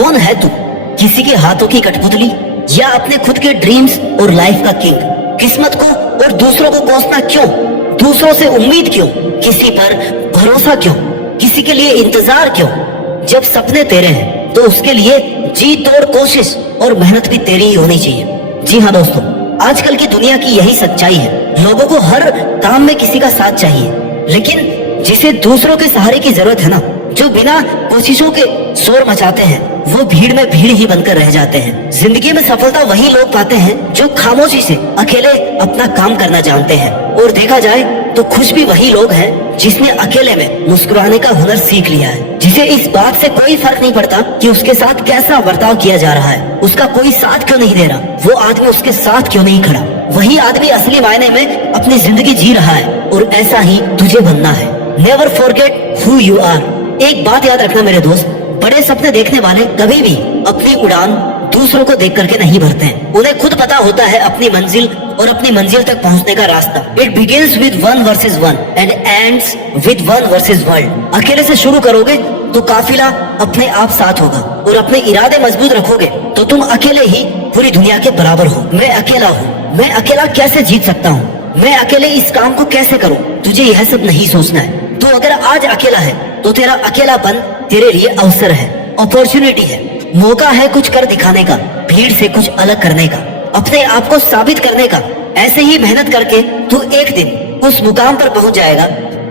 कौन है तू? किसी के हाथों की कठपुतली या अपने खुद के ड्रीम्स और लाइफ का किंग? किस्मत को और दूसरों को कोसना क्यों? दूसरों से उम्मीद क्यों? किसी पर भरोसा क्यों? किसी के लिए इंतजार क्यों? जब सपने तेरे हैं तो उसके लिए जी तोड़ कोशिश और मेहनत भी तेरी ही होनी चाहिए। जी हाँ दोस्तों, आजकल की दुनिया की यही सच्चाई है। लोगों को हर काम में किसी का साथ चाहिए, लेकिन जिसे दूसरों के सहारे की जरूरत है ना, जो बिना कोशिशों के शोर मचाते हैं, वो भीड़ में भीड़ ही बनकर रह जाते हैं। जिंदगी में सफलता वही लोग पाते हैं जो खामोशी से अकेले अपना काम करना जानते हैं। और देखा जाए तो खुश भी वही लोग हैं जिसने अकेले में मुस्कुराने का हुनर सीख लिया है, जिसे इस बात से कोई फर्क नहीं पड़ता कि उसके साथ कैसा बर्ताव किया जा रहा है, उसका कोई साथ क्यों नहीं दे रहा, वो आदमी उसके साथ क्यों नहीं खड़ा। वही आदमी असली मायने में अपनी जिंदगी जी रहा है और ऐसा ही तुझे बनना है। Never forget who you are. एक बात याद रखना मेरे दोस्त, बड़े सपने देखने वाले कभी भी अपनी उड़ान दूसरों को देख करके नहीं भरते हैं। उन्हें खुद पता होता है अपनी मंजिल और अपनी मंजिल तक पहुंचने का रास्ता। It begins with 1 versus 1 and ends with 1 versus world. अकेले से शुरू करोगे तो काफिला अपने आप साथ होगा, और अपने इरादे मजबूत रखोगे तो तुम अकेले ही पूरी दुनिया के बराबर हो। मैं अकेला हूँ, मैं अकेला कैसे जीत सकता हूँ, मैं अकेले इस काम को कैसे करूँ, तुझे यह सब नहीं सोचना है। तो अगर आज अकेला है तो तेरा अकेलापन तेरे लिए अवसर है, अपॉर्चुनिटी है, मौका है कुछ कर दिखाने का, भीड़ से कुछ अलग करने का, अपने आप को साबित करने का। ऐसे ही मेहनत करके तू एक दिन उस मुकाम पर पहुंच जाएगा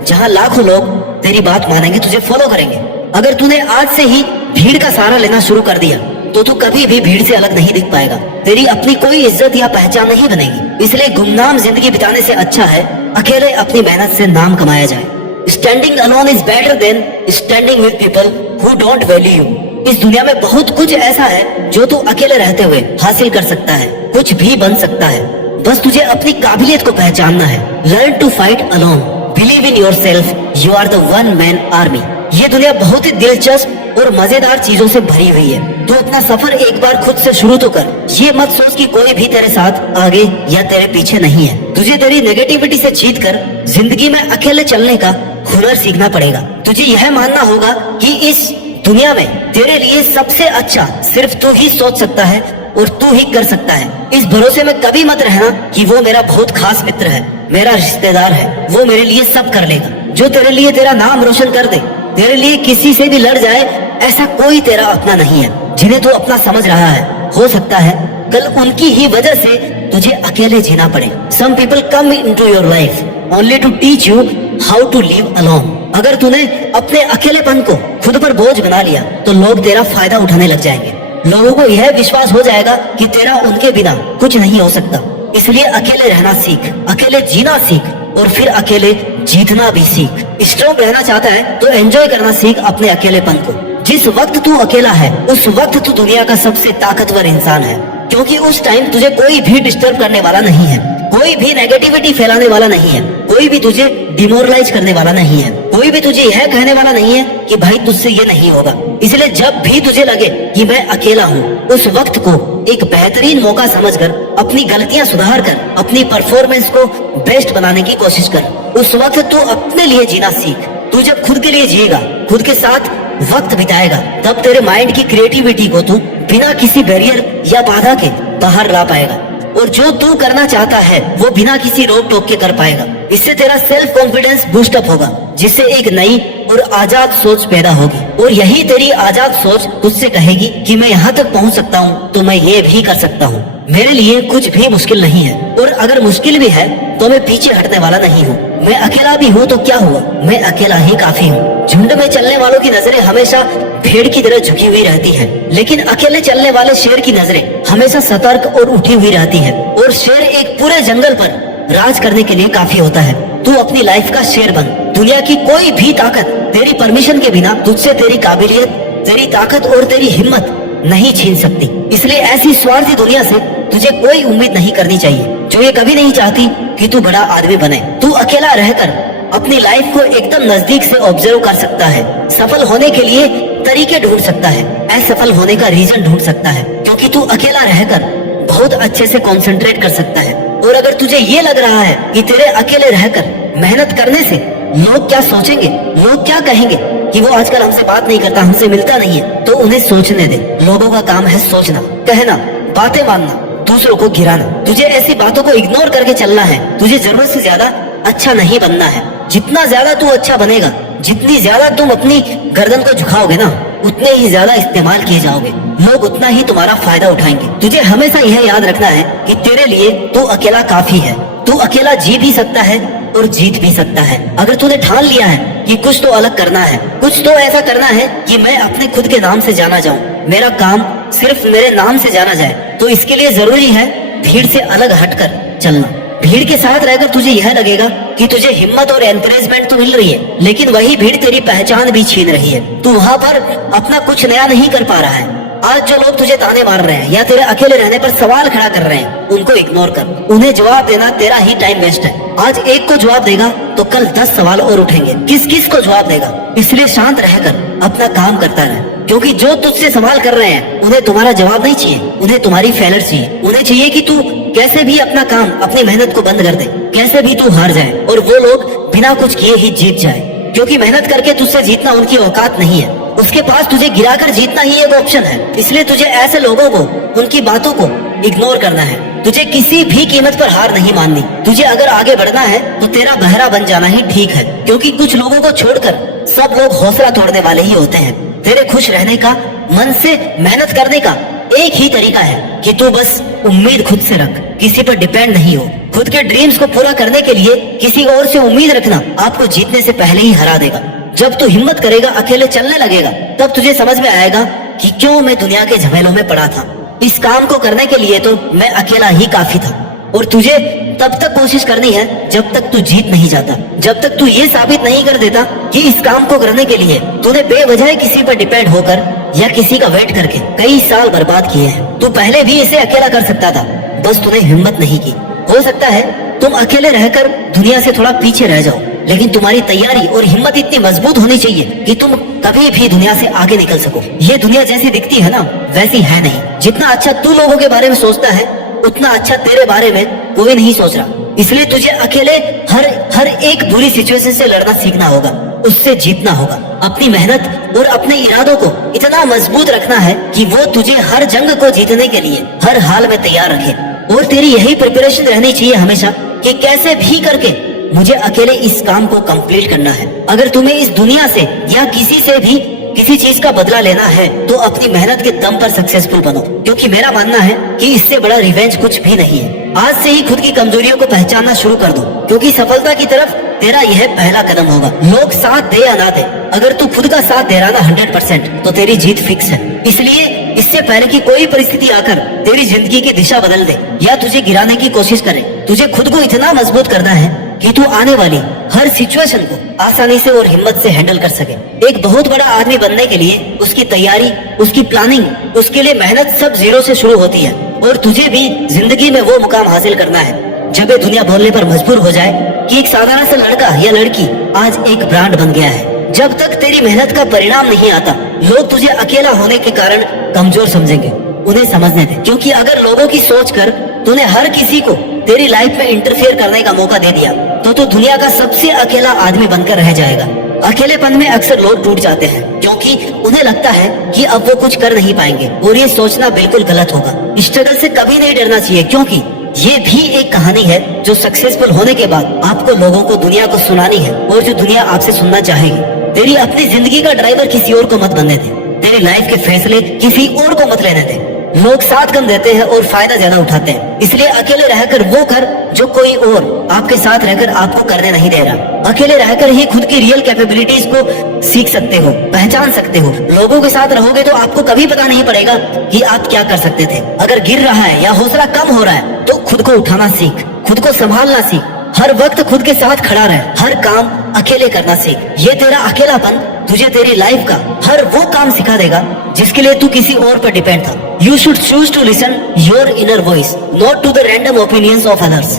जहां लाखों लोग तेरी बात मानेंगे, तुझे फॉलो करेंगे। अगर तूने आज से ही भीड़ का सहारा लेना शुरू कर दिया तो तू कभी भी भीड़ से अलग नहीं दिख पाएगा। तेरी अपनी कोई इज्जत या पहचान नहीं बनेगी। इसलिए गुमनाम जिंदगी बिताने से अच्छा है अकेले अपनी मेहनत से नाम कमाया जाए। Standing alone is better than standing with people who don't value you. इस दुनिया में बहुत कुछ ऐसा है जो तू अकेले रहते हुए हासिल कर सकता है, कुछ भी बन सकता है। बस तुझे अपनी काबिलियत को पहचानना है। Learn to fight alone, believe in yourself, you are the one man army. ये दुनिया बहुत ही दिलचस्प और मजेदार चीजों से भरी हुई है। तो अपना सफर एक बार खुद से शुरू तो कर। ये मत सोच कि कोई भी तेरे साथ आगे या तेरे पीछे नहीं है। तुझे तेरी नेगेटिविटी से जीतकर जिंदगी में अकेले चलने का हुनर सीखना पड़ेगा। तुझे यह मानना होगा कि इस दुनिया में तेरे लिए सबसे अच्छा सिर्फ तू ही सोच सकता है और तू ही कर सकता है। इस भरोसे में कभी मत रहना कि वो मेरा बहुत खास मित्र है, मेरा रिश्तेदार है, वो मेरे लिए सब कर लेगा। जो तेरे लिए तेरा नाम रोशन कर दे, तेरे लिए किसी से भी लड़ जाए, ऐसा कोई तेरा अपना नहीं है जिन्हें तू अपना समझ रहा है। हो सकता है कल उनकी ही वजह से तुझे अकेले जीना पड़े। Some people come into your life only to teach you how to live alone. अगर तूने अपने अकेलेपन को खुद पर बोझ बना लिया तो लोग तेरा फायदा उठाने लग जाएंगे। लोगों को यह विश्वास हो जाएगा कि तेरा उनके बिना कुछ नहीं हो सकता। इसलिए अकेले रहना सीख, अकेले जीना सीख और फिर अकेले जीतना भी सीख। स्ट्रॉन्ग रहना चाहता है तो एंजॉय करना सीख अपने अकेलेपन को। जिस वक्त तू अकेला है उस वक्त तू दुनिया का सबसे ताकतवर इंसान है, क्योंकि उस टाइम तुझे कोई भी डिस्टर्ब करने वाला नहीं है, कोई भी नेगेटिविटी फैलाने वाला नहीं है, कोई भी तुझे डिमोरलाइज करने वाला नहीं है, कोई भी तुझे यह कहने वाला नहीं है कि भाई तुझसे ये नहीं होगा। इसलिए जब भी तुझे लगे कि मैं अकेला हूँ, उस वक्त को एक बेहतरीन मौका समझकर अपनी गलतियां सुधार कर अपनी परफॉर्मेंस को बेस्ट बनाने की कोशिश कर। उस वक्त तू अपने लिए जीना सीख। तू जब खुद के लिए जिएगा, खुद के साथ वक्त बिताएगा, तब तेरे माइंड की क्रिएटिविटी को तू बिना किसी बैरियर या बाधा के बाहर ला पाएगा, और जो तू करना चाहता है वो बिना किसी रोक टोक के कर पाएगा। इससे तेरा सेल्फ कॉन्फिडेंस बूस्ट अप होगा, जिससे एक नई और आजाद सोच पैदा होगी। और यही तेरी आजाद सोच तुझसे कहेगी कि मैं यहाँ तक पहुँच सकता हूँ तो मैं ये भी कर सकता हूँ। मेरे लिए कुछ भी मुश्किल नहीं है, और अगर मुश्किल भी है तो मैं पीछे हटने वाला नहीं हूँ। मैं अकेला भी हूँ तो क्या हुआ, मैं अकेला ही काफी हूँ। झुंड में चलने वालों की नजरें हमेशा भेड़ की तरह झुकी हुई रहती है, लेकिन अकेले चलने वाले शेर की नजरें हमेशा सतर्क और उठी हुई रहती है। और शेर एक पूरे जंगल पर राज करने के लिए काफी होता है। तू अपनी लाइफ का शेर बन। दुनिया की कोई भी ताकत तेरी परमिशन के बिना तुझसे तेरी काबिलियत, तेरी ताकत और तेरी हिम्मत नहीं छीन सकती। इसलिए ऐसी स्वार्थी दुनिया से तुझे कोई उम्मीद नहीं करनी चाहिए जो ये कभी नहीं चाहती कि तू बड़ा आदमी बने। तू अकेला रहकर अपनी लाइफ को एकदम नजदीक से ऑब्जर्व कर सकता है, सफल होने के लिए तरीके ढूंढ सकता है, असफल होने का रीजन ढूंढ सकता है, क्योंकि तू अकेला रहकर बहुत अच्छे से कंसंट्रेट कर सकता है। और अगर तुझे ये लग रहा है कि तेरे अकेले रहकर मेहनत करने से लोग क्या सोचेंगे, लोग क्या कहेंगे, कि वो आजकल हमसे बात नहीं करता, हमसे मिलता नहीं है, तो उन्हें सोचने दे। लोगों का काम है सोचना, कहना, बातें मानना, दूसरों को गिराना। तुझे ऐसी बातों को इग्नोर करके चलना है। तुझे जरूरत से ज्यादा अच्छा नहीं बनना है। जितना ज्यादा तू अच्छा बनेगा, जितनी ज्यादा तुम अपनी गर्दन को झुकाओगे ना, उतने ही ज्यादा इस्तेमाल किए जाओगे। लोग उतना ही तुम्हारा फायदा उठाएंगे। तुझे हमेशा यह याद रखना है कि तेरे लिए तू अकेला काफी है। तू अकेला जी भी सकता है और जीत भी सकता है। अगर तूने ठान लिया है कि कुछ तो अलग करना है, कुछ तो ऐसा करना है कि मैं अपने खुद के नाम से जाना जाऊं, मेरा काम सिर्फ मेरे नाम से जाना जाए, तो इसके लिए जरूरी है भीड़ से अलग हटकर चलना। भीड़ के साथ रहकर तुझे यह लगेगा कि तुझे हिम्मत और एनकरेजमेंट तो मिल रही है, लेकिन वही भीड़ तेरी पहचान भी छीन रही है। तू वहाँ पर अपना कुछ नया नहीं कर पा रहा है। आज जो लोग तुझे ताने मार रहे हैं या तेरे अकेले रहने पर सवाल खड़ा कर रहे हैं, उनको इग्नोर कर। उन्हें जवाब देना तेरा ही टाइम वेस्ट है। आज एक को जवाब देगा तो कल 10 सवाल और उठेंगे। किस किस को जवाब देगा? इसलिए शांत रहकर अपना काम करता रहे, क्योंकि जो तुझसे सवाल कर रहे हैं उन्हें तुम्हारा जवाब नहीं चाहिए, उन्हें तुम्हारी फेलर चाहिए। उन्हें चाहिए कि तू कैसे भी अपना काम, अपनी मेहनत को बंद कर दे, कैसे भी तू हार जाए और वो लोग बिना कुछ किए ही जीत जाए। क्योंकि मेहनत करके तुझसे जीतना उनकी औकात नहीं है। उसके पास तुझे गिराकर जीतना ही एक ऑप्शन है। इसलिए तुझे ऐसे लोगों को, उनकी बातों को इग्नोर करना है। तुझे किसी भी कीमत पर हार नहीं माननी। तुझे अगर आगे बढ़ना है तो तेरा बहरा बन जाना ही ठीक है, क्योंकि कुछ लोगों को छोड़कर सब लोग हौसला तोड़ने वाले ही होते हैं। तेरे खुश रहने का, मन से मेहनत करने का एक ही तरीका है कि तू बस उम्मीद खुद से रख, किसी पर डिपेंड नहीं हो। खुद के ड्रीम्स को पूरा करने के लिए किसी और से उम्मीद रखना आपको जीतने से पहले ही हरा देगा। जब तू हिम्मत करेगा, अकेले चलने लगेगा, तब तुझे समझ में आएगा कि क्यों मैं दुनिया के झमेलों में पड़ा था। इस काम को करने के लिए तो मैं अकेला ही काफी था। और तुझे तब तक कोशिश करनी है जब तक तू जीत नहीं जाता, जब तक तू ये साबित नहीं कर देता कि इस काम को करने के लिए तूने बेवजह किसी पर डिपेंड होकर या किसी का वेट करके कई साल बर्बाद किए हैं। तू पहले भी इसे अकेला कर सकता था, बस तूने हिम्मत नहीं की। हो सकता है तुम अकेले रहकर दुनिया से थोड़ा पीछे रह जाओ, लेकिन तुम्हारी तैयारी और हिम्मत इतनी मजबूत होनी चाहिए कि तुम कभी भी दुनिया से आगे निकल सको। ये दुनिया जैसी दिखती है ना, वैसी है नहीं। जितना अच्छा तू लोगों के बारे में सोचता है, उतना अच्छा तेरे बारे में कोई नहीं सोच रहा। इसलिए तुझे अकेले हर एक बुरी सिचुएशन से लड़ना सीखना होगा, उससे जीतना होगा। अपनी मेहनत और अपने इरादों को इतना मजबूत रखना है कि वो तुझे हर जंग को जीतने के लिए हर हाल में तैयार रखे। और तेरी यही प्रिपरेशन रहनी चाहिए हमेशा कि कैसे भी करके मुझे अकेले इस काम को कंप्लीट करना है। अगर तुम्हें इस दुनिया से या किसी से भी किसी चीज का बदला लेना है तो अपनी मेहनत के दम पर सक्सेसफुल बनो, क्योंकि मेरा मानना है कि इससे बड़ा रिवेंज कुछ भी नहीं है। आज से ही खुद की कमजोरियों को पहचानना शुरू कर दो, क्योंकि सफलता की तरफ तेरा यह पहला कदम होगा। लोग साथ दे या ना दे, अगर तू खुद का साथ दे रहा ना 100%, तो तेरी जीत फिक्स है। इसलिए इससे पहले कि कोई परिस्थिति आकर तेरी जिंदगी की दिशा बदल दे या तुझे गिराने की कोशिश करे, तुझे खुद को इतना मजबूत करना है कि तू आने वाली हर सिचुएशन को आसानी से और हिम्मत से हैंडल कर सके। एक बहुत बड़ा आदमी बनने के लिए उसकी तैयारी, उसकी प्लानिंग, उसके लिए मेहनत सब जीरो से शुरू होती है। और तुझे भी जिंदगी में वो मुकाम हासिल करना है जब ये दुनिया बोलने पर मजबूर हो जाए कि एक साधारण सा लड़का या लड़की आज एक ब्रांड बन गया है। जब तक तेरी मेहनत का परिणाम नहीं आता, लोग तुझे अकेला होने के कारण कमजोर समझेंगे। उन्हें समझने दे, क्योंकि अगर लोगों की सोच कर तूने हर किसी को तेरी लाइफ में इंटरफेयर करने का मौका दे दिया तो तू दुनिया का सबसे अकेला आदमी बनकर रह जाएगा। अकेलेपन में अक्सर लोग टूट जाते हैं क्योंकि उन्हें लगता है कि अब वो कुछ कर नहीं पाएंगे, और ये सोचना बिल्कुल गलत होगा। स्ट्रगल से कभी नहीं डरना चाहिए, क्योंकि ये भी एक कहानी है जो सक्सेसफुल होने के बाद आपको लोगों को दुनिया को सुनानी है, और जो दुनिया आपसे सुनना चाहेगी। तेरी अपनी जिंदगी का ड्राइवर किसी और को मत बनने दे, तेरी लाइफ के फैसले किसी और को मत लेने दे। लोग साथ कम देते हैं और फायदा ज्यादा उठाते हैं, इसलिए अकेले रहकर वो कर जो कोई और आपके साथ रहकर आपको करने नहीं दे रहा। अकेले रहकर ही खुद की रियल कैपेबिलिटीज को सीख सकते हो, पहचान सकते हो। लोगों के साथ रहोगे तो आपको कभी पता नहीं पड़ेगा कि आप क्या कर सकते थे। अगर गिर रहा है या हौसला कम हो रहा है तो खुद को उठाना सीख, खुद को संभालना सीख, हर वक्त खुद के साथ खड़ा रहे, हर काम अकेले करना सीख। ये तेरा अकेलापन तुझे तेरी लाइफ का हर वो काम सिखा देगा जिसके लिए तू किसी और पर डिपेंड था। You should choose to listen your inner voice, not to the random opinions of others.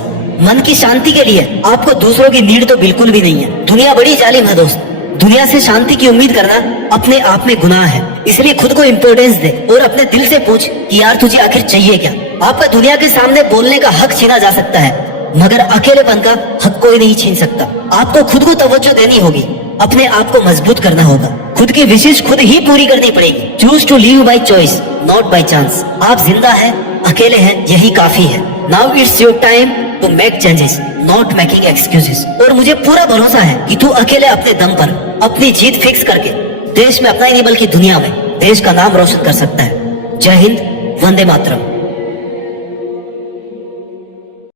मन की शांति के लिए आपको दूसरों की नीड तो बिल्कुल भी नहीं है। दुनिया बड़ी जालिम है दोस्त। दुनिया से शांति की उम्मीद करना अपने आप में गुनाह है। इसलिए खुद को इम्पोर्टेंस दे और अपने दिल से पूछ कि यार तुझे आखिर चाहिए क्या। आपका दुनिया के सामने बोलने का हक छीना जा सकता है, मगर अकेलेपन का हक कोई नहीं छीन सकता। आपको खुद को तवज्जो देनी होगी, अपने आप को मजबूत करना होगा, खुद की विशेष खुद ही पूरी करनी पड़ेगी। Choose to live by choice not by chance. आप जिंदा हैं, अकेले हैं, यही काफी है। Now it's your time to make changes not making excuses. और मुझे पूरा भरोसा है कि तू अकेले अपने दम पर अपनी जीत फिक्स करके देश में अपना ही नहीं बल्कि दुनिया में देश का नाम रोशन कर सकता है। जय हिंद, वंदे मातरम।